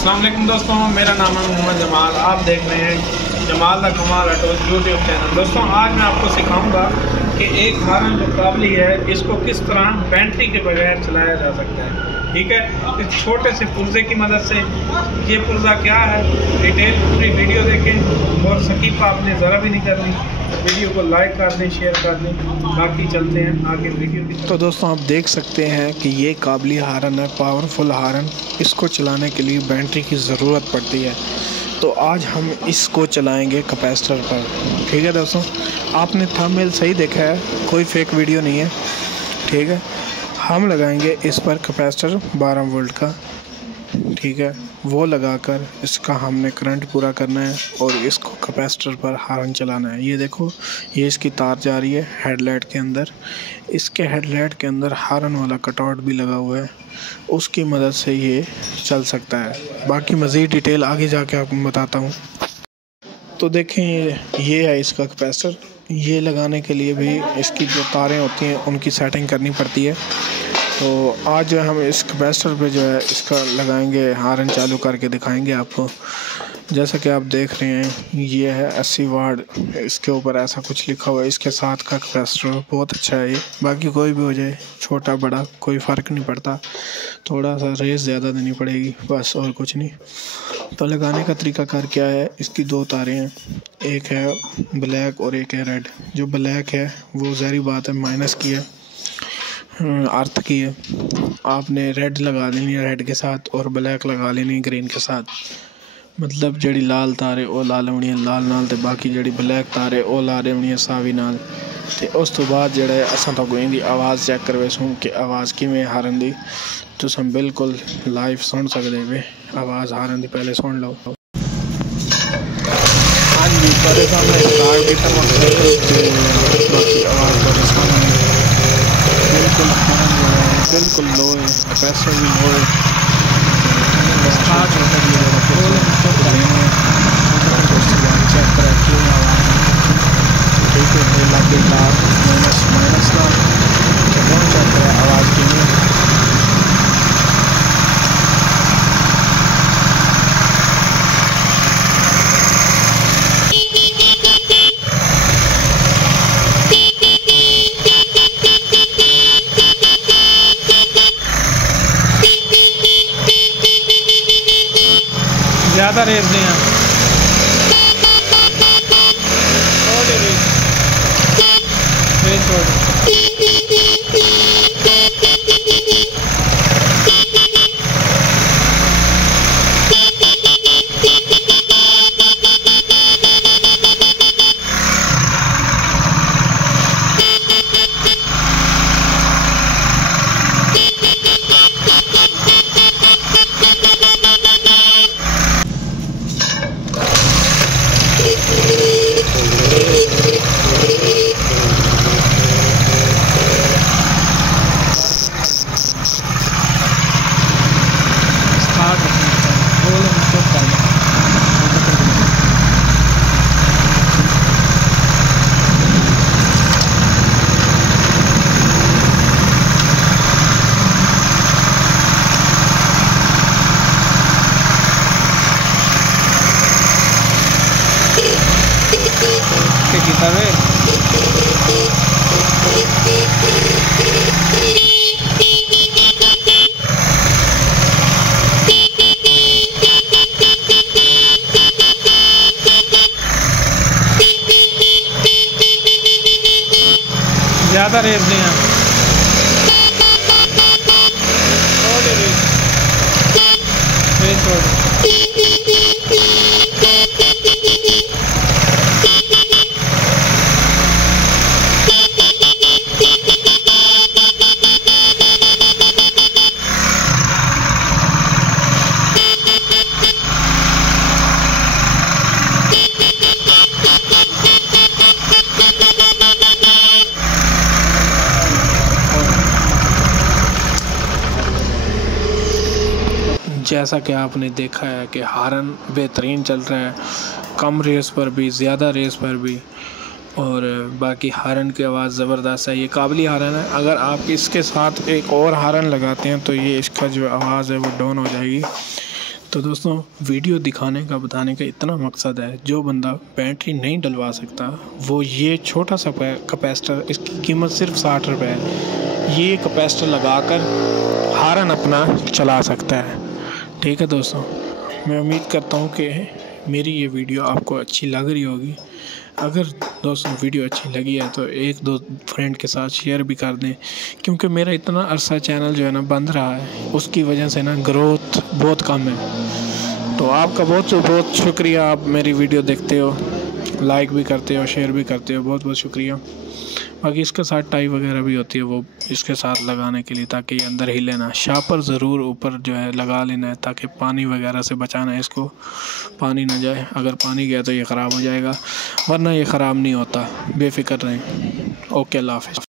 अस्सलाम वालेकुम दोस्तों, मेरा नाम है मोहम्मद जमाल। आप देख रहे हैं जमाल दा कमाल ऑटो यूट्यूब चैनल। दोस्तों आज मैं आपको सिखाऊंगा कि एक हारन जो काबली है इसको किस तरह बैटरी के बगैर चलाया जा सकता है। ठीक है, इस छोटे से पुर्जे की मदद से। ये पुर्जा क्या है, डिटेल पूरी वीडियो देखें और स्किप आपने ज़रा भी नहीं करनी। वीडियो को लाइक कर दें, शेयर कर दें। बाकी चलते हैं आगे वीडियो की। तो दोस्तों आप देख सकते हैं कि ये काबली हारन है, पावरफुल हारन। इसको चलाने के लिए बैटरी की ज़रूरत पड़ती है। तो आज हम इसको चलाएंगे कैपेसिटर पर। ठीक है दोस्तों, आपने थंबनेल सही देखा है, कोई फेक वीडियो नहीं है। ठीक है, हम लगाएंगे इस पर कैपेसिटर 12 वोल्ट का। ठीक है, वो लगाकर इसका हमने करंट पूरा करना है और इसको कैपेसिटर पर हारन चलाना है। ये देखो, ये इसकी तार जा रही है हेडलाइट के अंदर। इसके हेडलाइट के अंदर हारन वाला कटआउट भी लगा हुआ है, उसकी मदद से ये चल सकता है। बाकी मज़ीद डिटेल आगे जाके आपको बताता हूँ। तो देखें, ये है इसका कैपेसिटर। ये लगाने के लिए भी इसकी जो तारें होती हैं उनकी सेटिंग करनी पड़ती है। तो आज जो है हम इस कैपेसिटर पे जो है इसका लगाएंगे, हारन चालू करके दिखाएंगे आपको। जैसा कि आप देख रहे हैं, ये है 80 वाट, इसके ऊपर ऐसा कुछ लिखा हुआ है। इसके साथ का कैपेसिटर बहुत अच्छा है ये। बाकी कोई भी हो जाए, छोटा बड़ा कोई फ़र्क नहीं पड़ता, थोड़ा सा रेस ज़्यादा देनी पड़ेगी बस, और कुछ नहीं। तो लगाने का तरीकाकार क्या है, इसकी 2 तारें हैं, एक है ब्लैक और एक है रेड। जो ब्लैक है वो ज़ाहिर बात है माइनस की है, अर्थ की है। आपने रेड लगा लेनी है रेड के साथ और ब्लैक लगा लेनी है ग्रीन के साथ। मतलब जड़ी लाल तार है वो ला लेनी है लाल नाल, ते बाकी जड़ी ब्लैक तार है वो ला लेनी है सावी नाल। ते उस तो बाद जड़ा है असां तो इहदी आवाज़ चेक करवेसूं कि आवाज़ किवें हारन दी। तुसीं बिल्कुल लाइव सुन सकदे वे आवाज़ हारन दी। पहले सुन लो। हाँ जी, तेरे सामने स्टार्ट भी तो बाकी आवाज़ पर सामने बिल्कुल बिल्कुल लो है, पैसे भी लो है। चेक करें क्यों आवाज़। ठीक है, लगे लाभ माइनस ना चेक करें आवाज़ की नहीं। ज़्यादा रेस नहीं है, ज़्यादा रेस नहीं है, जैसा कि आपने देखा है कि हारन बेहतरीन चल रहा है, कम रेस पर भी, ज़्यादा रेस पर भी। और बाकी हारन की आवाज़ ज़बरदस्त है। ये काबली हारन है। अगर आप इसके साथ एक और हारन लगाते हैं तो ये इसका जो आवाज़ है वो डाउन हो जाएगी। तो दोस्तों वीडियो दिखाने का बताने का इतना मकसद है, जो बंदा बैटरी नहीं डलवा सकता वो ये छोटा सा कैपेसिटर, इसकी कीमत सिर्फ 60 रुपये है, ये कैपेसिटर लगाकर हारन अपना चला सकता है। ठीक है दोस्तों, मैं उम्मीद करता हूँ कि मेरी ये वीडियो आपको अच्छी लग रही होगी। अगर दोस्तों वीडियो अच्छी लगी है तो एक दो फ्रेंड के साथ शेयर भी कर दें, क्योंकि मेरा इतना अरसा चैनल जो है ना बंद रहा है, उसकी वजह से ना ग्रोथ बहुत कम है। तो आपका बहुत बहुत शुक्रिया, आप मेरी वीडियो देखते हो, लाइक भी करते हो, शेयर भी करते हो, बहुत बहुत शुक्रिया। बाकी इसके साथ टाई वगैरह भी होती है, वो इसके साथ लगाने के लिए, ताकि ये अंदर हिले ना। शापर ज़रूर ऊपर जो है लगा लेना है, ताकि पानी वगैरह से बचाना है इसको, पानी ना जाए। अगर पानी गया तो ये ख़राब हो जाएगा, वरना ये ख़राब नहीं होता, बेफिक्र रहें। ओके, अल्लाह हाफ़िज़।